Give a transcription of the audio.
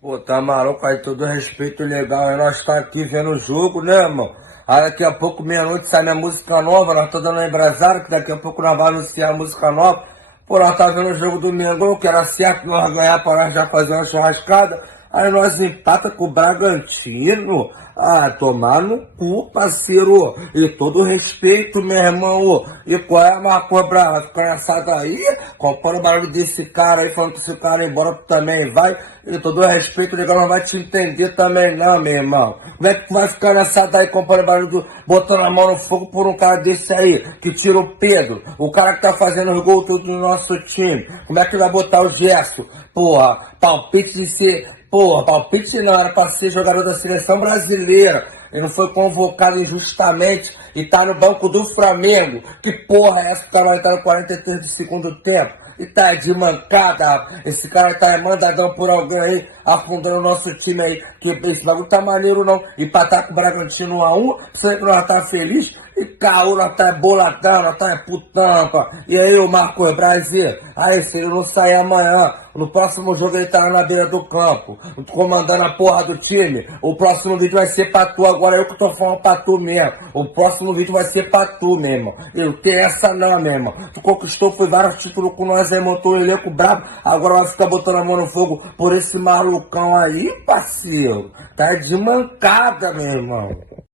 Pô, tá maluco aí, todo respeito legal. Aí nós tá aqui vendo o jogo, né, irmão? Aí daqui a pouco, meia-noite, sai minha música nova. Nós tá dando aniversário, que daqui a pouco nós vamos anunciar a música nova. Pô, nós tá vendo o jogo do Mengão, que era certo nós ganhar pra nós já fazer uma churrascada. Aí nós empata com o Bragantino. Ah, tomar no cu, parceiro. E todo respeito, meu irmão. E qual é a maconha brava? Ficar assada aí? Compara o barulho desse cara aí, falando que esse cara embora tu também vai. E todo respeito, legal, não vai te entender também não, meu irmão. Como é que tu vai ficar nessa daí, comprando o barulho do... botando a mão no fogo por um cara desse aí, que tira o Pedro, o cara que tá fazendo os gols do nosso time? Como é que vai botar o Gerson? Porra, palpite de ser... Porra, palpite não, era pra ser jogador da seleção brasileira. Ele não foi convocado injustamente e tá no banco do Flamengo. Que porra é essa que o cara vai estar no 43 do segundo tempo? E tá de mancada. Esse cara tá mandadão por alguém aí, afundando o nosso time aí. Que esse bagulho tá maneiro não. Empatar com o Bragantino 1x1, você que nós tá feliz. E caô, nós tá boladão, nós tá putampa. E aí, o Marcos Brasil? Aí, se ele não sair amanhã, no próximo jogo ele tá na beira do campo, comandando a porra do time. O próximo vídeo vai ser pra tu, agora eu que tô falando pra tu mesmo. O próximo vídeo vai ser pra tu, meu irmão. Eu tenho essa não, meu irmão. Tu conquistou, foi vários títulos com nós aí, montou o elenco brabo, agora vai ficar botando a mão no fogo por esse malucão aí, parceiro. Tá de mancada, meu irmão.